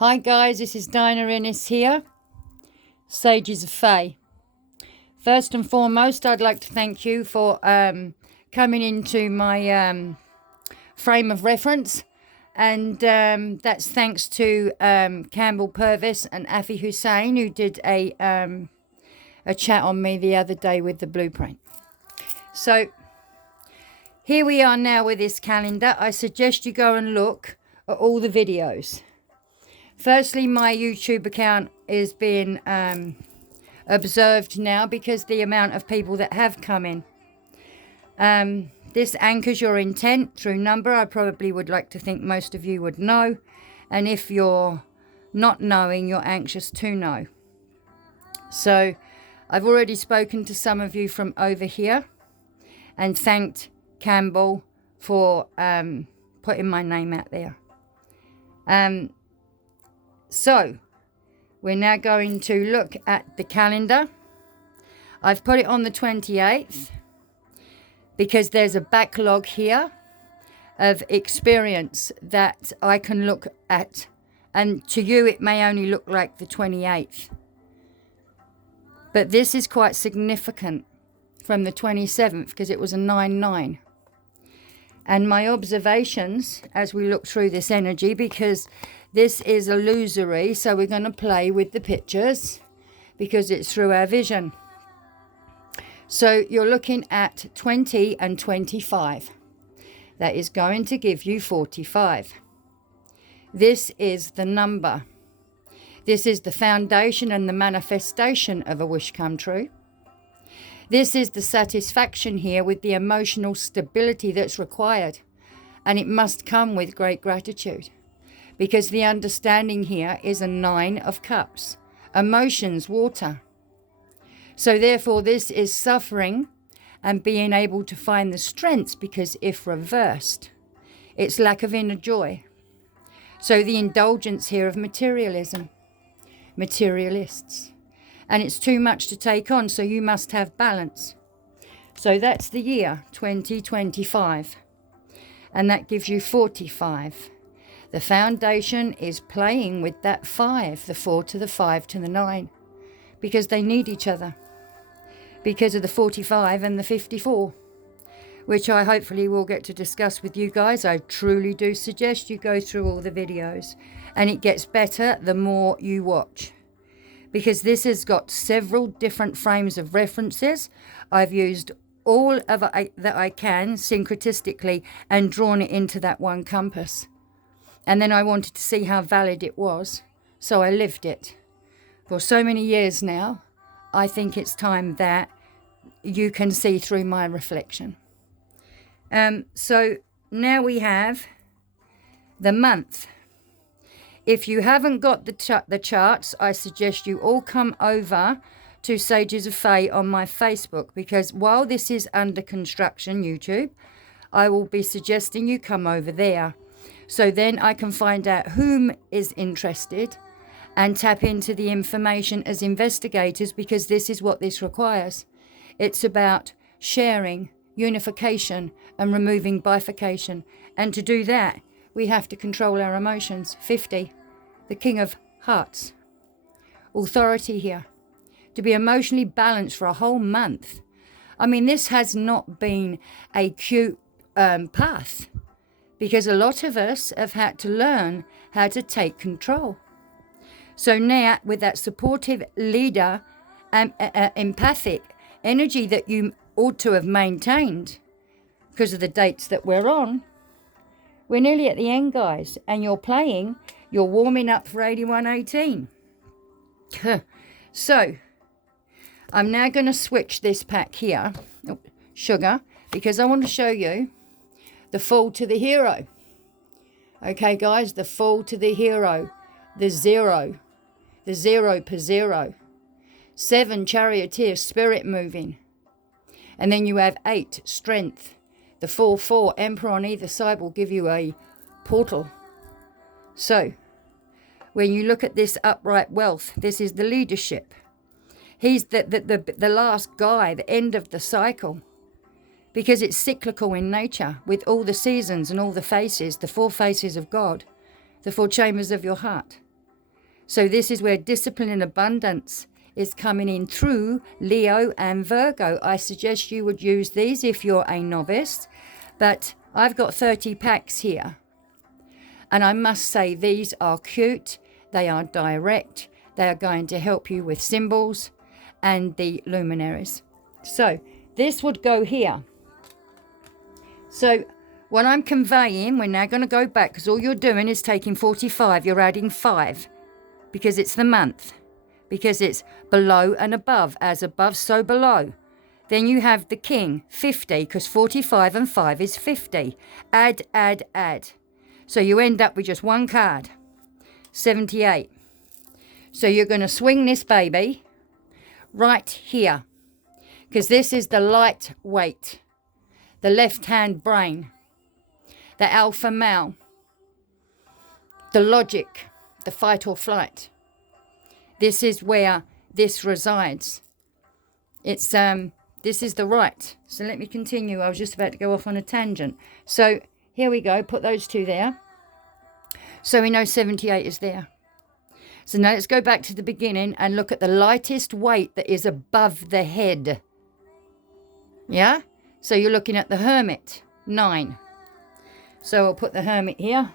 Hi guys, this is Dinah Innes here, Sages of Fae. First and foremost, I'd like to thank you for coming into my frame of reference, and that's thanks to Campbell Purvis and Afi Hussein, who did a chat on me the other day with the blueprint. So here we are now with this calendar. I suggest you go and look at all the videos. Firstly, my YouTube account is being observed now because the amount of people that have come in. This anchors your intent through number. I probably would like to think most of you would know. And if you're not knowing, you're anxious to know. So I've already spoken to some of you from over here and thanked Campbell for putting my name out there. So, we're now going to look at the calendar. I've put it on the 28th because there's a backlog here of experience that I can look at. And to you, it may only look like the 28th. But this is quite significant from the 27th because it was a 9-9. And my observations as we look through this energy, because this is illusory, so we're going to play with the pictures because it's through our vision. So you're looking at 20 and 25. That is going to give you 45. This is the number. This is the foundation and the manifestation of a wish come true. This is the satisfaction here with the emotional stability that's required. And it must come with great gratitude. Because the understanding here is a 9 of cups. Emotions, water. So therefore this is suffering and being able to find the strengths, because if reversed, it's lack of inner joy. So the indulgence here of materialism. Materialists. And it's too much to take on, so you must have balance. So that's the year 2025. And that gives you 45. The foundation is playing with that 5, the 4 to the 5 to the 9, because they need each other, because of the 45 and the 54, which I hopefully will get to discuss with you guys. I truly do suggest you go through all the videos, and it gets better the more you watch, because this has got several different frames of references. I've used all of it that I can syncretistically and drawn it into that one compass. And then I wanted to see how valid it was, so I lived it. For so many years now, I think it's time that you can see through my reflection. So now we have the month. If you haven't got the charts, I suggest you all come over to Sages of Fae on my Facebook, because while this is under construction, YouTube, I will be suggesting you come over there. So then I can find out whom is interested and tap into the information as investigators, because this is what this requires. It's about sharing, unification, and removing bifurcation. And to do that, we have to control our emotions. 50, the King of Hearts. Authority here. To be emotionally balanced for a whole month. I mean, this has not been a cute path. Because a lot of us have had to learn how to take control. So now, with that supportive leader and empathic energy that you ought to have maintained, because of the dates that we're on, we're nearly at the end, guys. And you're warming up for 8118. So, I'm now going to switch this pack here, sugar, because I want to show you the fall to the hero. Okay, guys, the fall to the hero. The zero per zero. 7, charioteer, spirit moving. And then you have 8, strength. The 4, emperor on either side will give you a portal. So, when you look at this upright wealth, this is the leadership. He's the last guy, the end of the cycle. Because it's cyclical in nature, with all the seasons and all the faces, the 4 faces of God, the 4 chambers of your heart. So this is where discipline and abundance is coming in through Leo and Virgo. I suggest you would use these if you're a novice, but I've got 30 packs here. And I must say, these are cute. They are direct. They are going to help you with symbols and the luminaries. So this would go here. So what I'm conveying, we're now going to go back, because all you're doing is taking 45. You're adding 5 because it's the month, because it's below and above. As above, so below. Then you have the king, 50, because 45 and 5 is 50. Add, add, add. So you end up with just one card, 78. So you're going to swing this baby right here, because this is the light weight, the left-hand brain, the alpha male, the logic, the fight or flight. This is where this resides. It's this is the right. So let me continue. I was just about to go off on a tangent. So here we go. Put those two there. So we know 78 is there. So now let's go back to the beginning and look at the lightest weight that is above the head. Yeah? So you're looking at the Hermit, 9. So I'll put the Hermit here.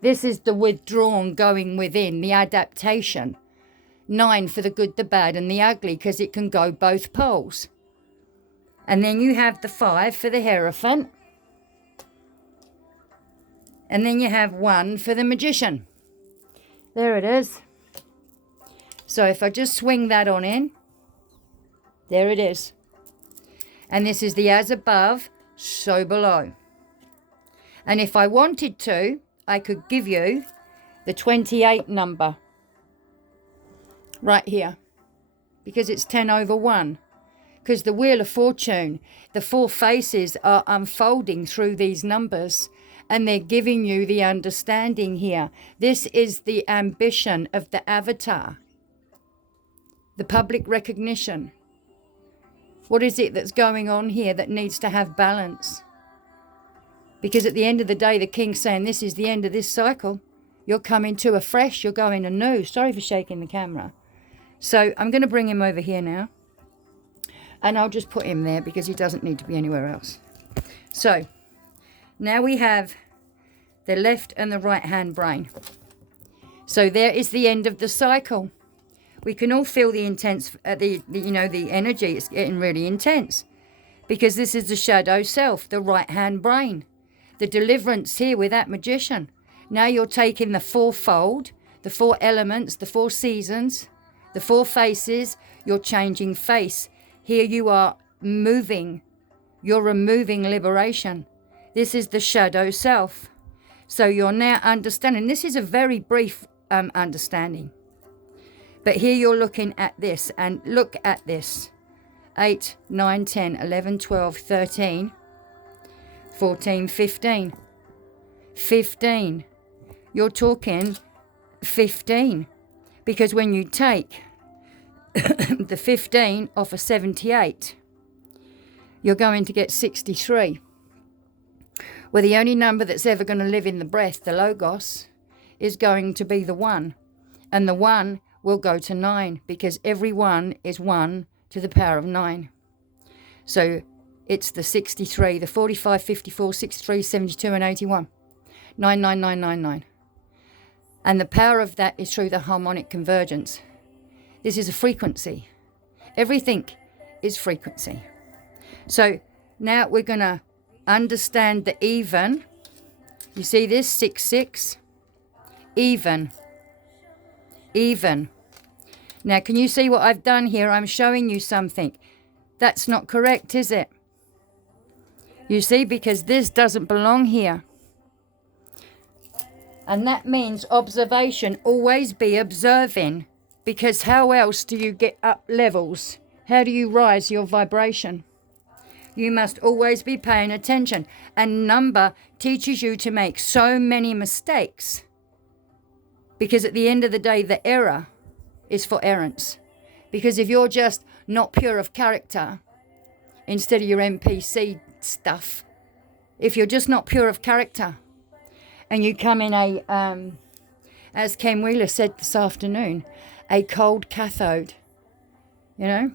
This is the withdrawn, going within, the adaptation. 9 for the good, the bad, and the ugly, because it can go both poles. And then you have the 5 for the Hierophant. And then you have 1 for the Magician. There it is. So if I just swing that on in, there it is. And this is the as above, so below. And if I wanted to, I could give you the 28 number right here, because it's 10 over 1. Because the Wheel of Fortune, the 4 faces are unfolding through these numbers, and they're giving you the understanding here. This is the ambition of the avatar, the public recognition. What is it that's going on here that needs to have balance? Because at the end of the day, the king's saying, this is the end of this cycle. You're coming to a fresh, you're going anew. Sorry for shaking the camera. So I'm going to bring him over here now. And I'll just put him there because he doesn't need to be anywhere else. So now we have the left and the right hand brain. So there is the end of the cycle. We can all feel the intense, the energy. It's getting really intense, because this is the shadow self, the right hand brain. The deliverance here with that Magician. Now you're taking the 4-fold, the 4 elements, the 4 seasons, the 4 faces. You're changing face. Here you are moving. You're removing liberation. This is the shadow self. So you're now understanding. This is a very brief understanding. But here you're looking at this, and look at this. 8, 9, 10, 11, 12, 13, 14, 15. 15. You're talking 15. Because when you take the 15 off a 78, you're going to get 63. Well, the only number that's ever going to live in the breath, the Logos, is going to be the 1. And the 1 will go to 9, because every 1 is 1 to the power of 9. So it's the 63, the 45, 54, 63, 72, and 81. 99999. And the power of that is through the harmonic convergence. This is a frequency. Everything is frequency. So now we're going to understand the even. You see this? 6, 6. Even. Even. Now, can you see what I've done here? I'm showing you something. That's not correct, is it? You see, because this doesn't belong here. And that means observation. Always be observing. Because how else do you get up levels? How do you rise your vibration? You must always be paying attention. And number teaches you to make so many mistakes. Because at the end of the day, the error is for errance. Because if you're just not pure of character, instead of your NPC stuff, if you're just not pure of character, and you come in as Ken Wheeler said this afternoon, a cold cathode. You know?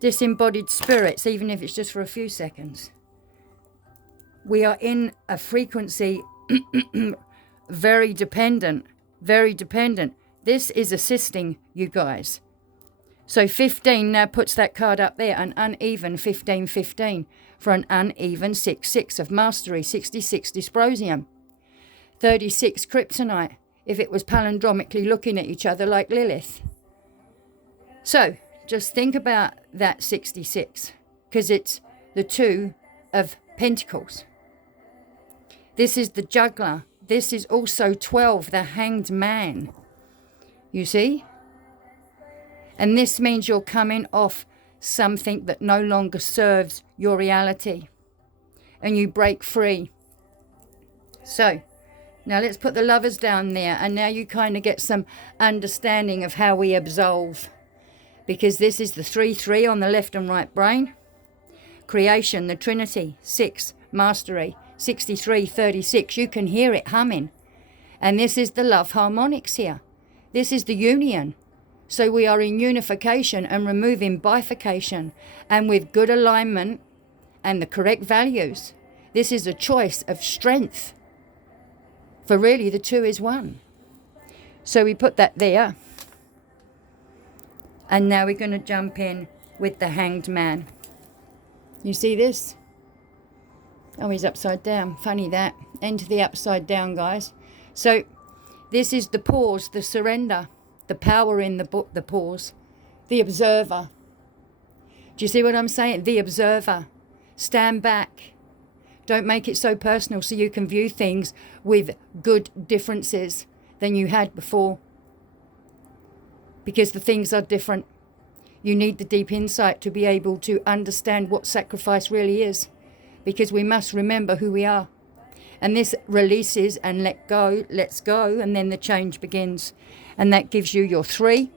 Disembodied spirits, even if it's just for a few seconds. We are in a frequency very dependent, very dependent. This is assisting you guys. So 15 now puts that card up there, an uneven 15-15 for an uneven 6-6 of mastery, 66 dysprosium, 36 kryptonite, if it was palindromically looking at each other like Lilith. So just think about that 66, because it's the 2 of Pentacles. This is the juggler. This is also 12, the hanged man. You see? And this means you're coming off something that no longer serves your reality. And you break free. So, now let's put the lovers down there. And now you kind of get some understanding of how we absolve. Because this is the 3-3 on the left and right brain. Creation, the Trinity, 6, mastery, 63, 36. You can hear it humming. And this is the love harmonics here. This is the union. So we are in unification and removing bifurcation. And with good alignment and the correct values. This is a choice of strength. For really the 2 is 1. So we put that there. And now we're going to jump in with the hanged man. You see this? Oh, he's upside down. Funny that. Enter the upside down, guys. So this is the pause, the surrender, the power in the book, the pause, the observer. Do you see what I'm saying? The observer. Stand back. Don't make it so personal so you can view things with good differences than you had before. Because the things are different. You need the deep insight to be able to understand what sacrifice really is. Because we must remember who we are. And this releases and lets go, and then the change begins. And that gives you your 3.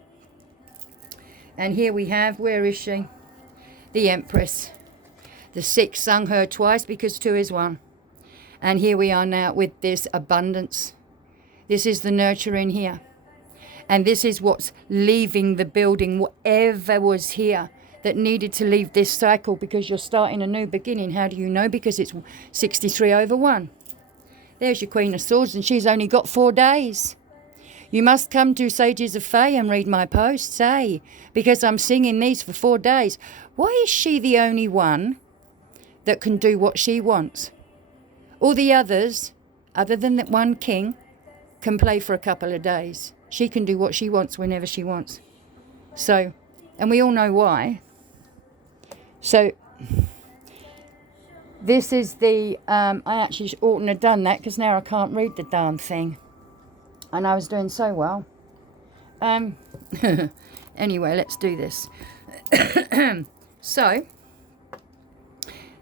And here we have, where is she? The Empress. The 6 sung her twice because 2 is 1. And here we are now with this abundance. This is the nurturing here. And this is what's leaving the building, whatever was here that needed to leave this cycle, because you're starting a new beginning. How do you know? Because it's 63 over 1. There's your Queen of Swords, and she's only got 4 days. You must come to Sages of Fae and read my posts, because I'm singing these for 4 days. Why is she the only one that can do what she wants? All the others, other than that one king, can play for a couple of days. She can do what she wants whenever she wants. So, and we all know why. So, this is the, I actually oughtn't have done that because now I can't read the darn thing. And I was doing so well. Anyway, let's do this. So,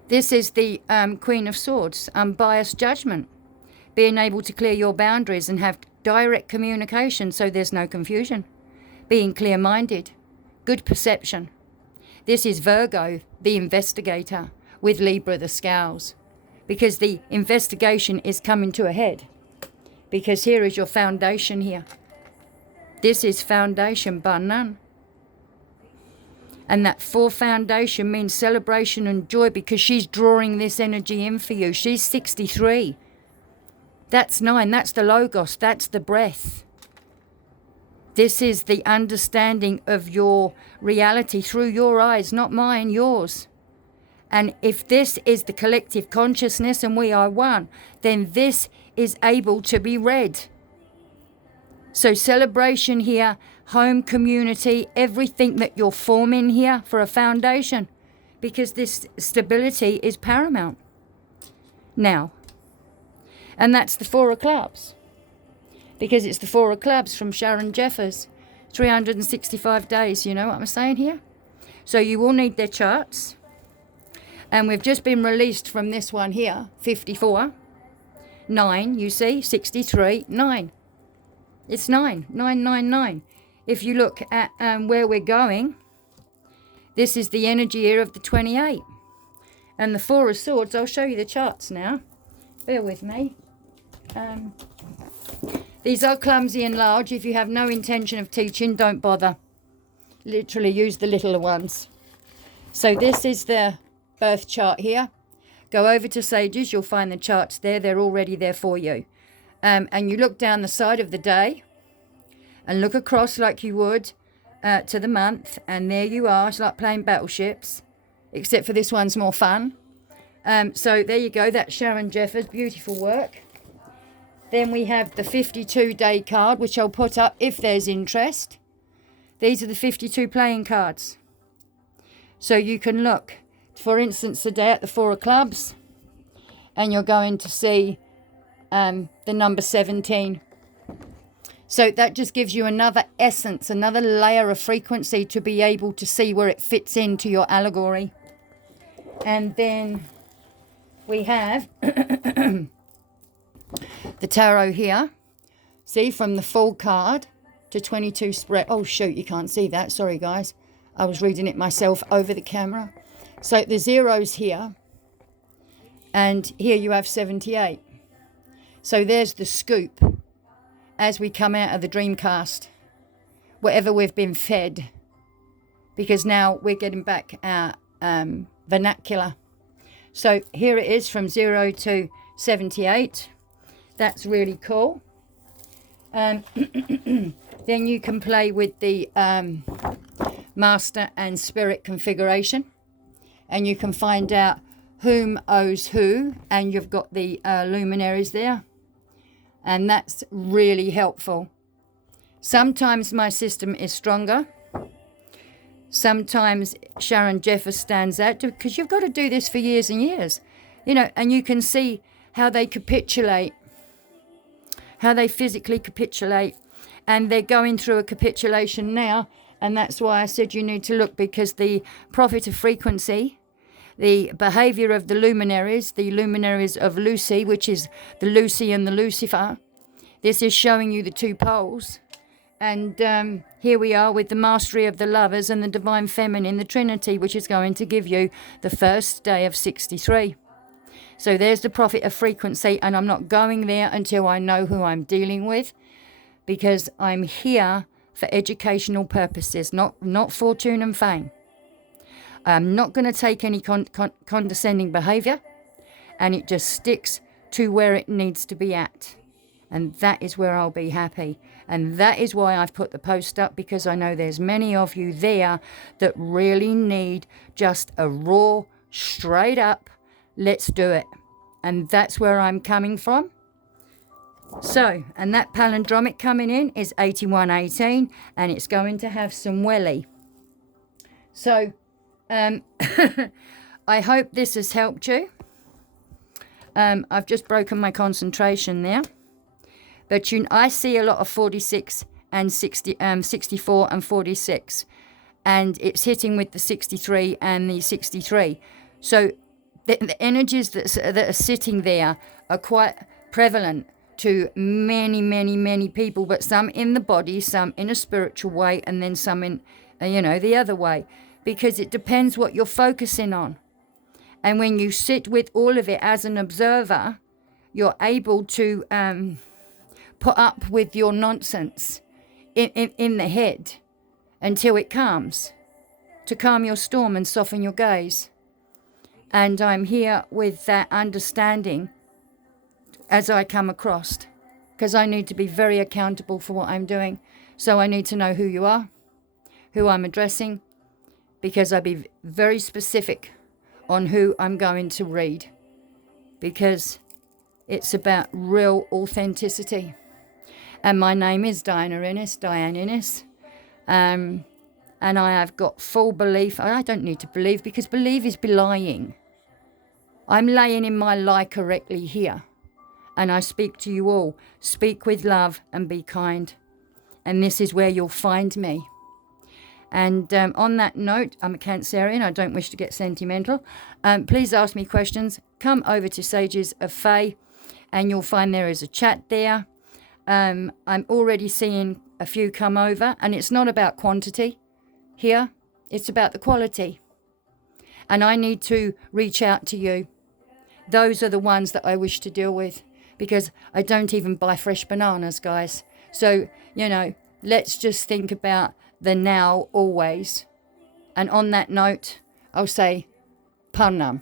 this is the Queen of Swords, unbiased judgment. Being able to clear your boundaries and have direct communication so there's no confusion. Being clear-minded. Good perception. This is Virgo, the investigator, with Libra, the scales. Because the investigation is coming to a head. Because here is your foundation here. This is foundation bar none. And that 4 foundation means celebration and joy because she's drawing this energy in for you. She's 63. That's 9. That's the Logos. That's the breath. This is the understanding of your reality through your eyes, not mine, yours. And if this is the collective consciousness and we are one, then this is able to be read. So celebration here, home, community, everything that you're forming here for a foundation, because this stability is paramount now. And that's the 4 of clubs, because it's the 4 of clubs from Sharon Jeffers. 365 days, you know what I'm saying here? So you will need their charts. And we've just been released from this one here, 54. 9, you see, 63, 9. It's 9, 9, 9, 9. If you look at where we're going, this is the energy here of the 28. And the 4 of Swords, I'll show you the charts now. Bear with me. These are clumsy and large. If you have no intention of teaching, don't bother. Literally use the littler ones. So this is the birth chart here. Go over to Sages. You'll find the charts there. They're already there for you. And you look down the side of the day and look across like you would to the month. And there you are. It's like playing battleships, except for this one's more fun. So there you go. That's Sharon Jeffers. Beautiful work. Then we have the 52-day card, which I'll put up if there's interest. These are the 52 playing cards. So you can look, for instance, today at the 4 of clubs, and you're going to see the number 17. So that just gives you another essence, another layer of frequency to be able to see where it fits into your allegory. And then we have the tarot here. See, from the full card to 22 spread. Oh, shoot, you can't see that. Sorry, guys. I was reading it myself over the camera. So the zeros here. And here you have 78. So there's the scoop as we come out of the Dreamcast. Whatever we've been fed. Because now we're getting back our vernacular. So here it is from 0 to 78. That's really cool. Then you can play with the Master and Spirit configuration. And you can find out whom owes who. And you've got the luminaries there. And that's really helpful. Sometimes my system is stronger. Sometimes Sharon Jeffers stands out because you've got to do this for years and years. You know, and you can see how they capitulate. How they physically capitulate. And they're going through a capitulation now. And that's why I said you need to look, because the prophet of frequency, the behavior of the luminaries of Lucy, which is the Lucy and the Lucifer, this is showing you the two poles. And here we are with the mastery of the lovers and the divine feminine, the Trinity, which is going to give you the first day of 63. So there's the prophet of frequency, and I'm not going there until I know who I'm dealing with, because I'm here for educational purposes, not fortune and fame. I'm not going to take any condescending behavior, and it just sticks to where it needs to be at. And that is where I'll be happy. And that is why I've put the post up, because I know there's many of you there that really need just a raw, straight up, let's do it. And that's where I'm coming from. So, and that palindromic coming in is 8118, and it's going to have some welly. So, I hope this has helped you. I've just broken my concentration there. But I see a lot of 46 and 64 and 46. And it's hitting with the 63 and the 63. So the energies that are sitting there are quite prevalent to many, many, many people. But some in the body, some in a spiritual way, and then some in, the other way. Because it depends what you're focusing on. And when you sit with all of it as an observer, you're able to put up with your nonsense in the head until it calms, to calm your storm and soften your gaze. And I'm here with that understanding as I come across, because I need to be very accountable for what I'm doing. So I need to know who you are, who I'm addressing, because I'll be very specific on who I'm going to read, because it's about real authenticity. And my name is Diane Innes. And I have got full belief. I don't need to believe, because believe is belying. I'm laying in my lie correctly here. And I speak to you all. Speak with love and be kind. And this is where you'll find me. And on that note, I'm a Cancerian. I don't wish to get sentimental. Please ask me questions. Come over to Sages of Fae, and you'll find there is a chat there. I'm already seeing a few come over, and it's not about quantity here. It's about the quality. And I need to reach out to you. Those are the ones that I wish to deal with, because I don't even buy fresh bananas, guys. So, you know, let's just think about the now always. And on that note, I'll say Parnam.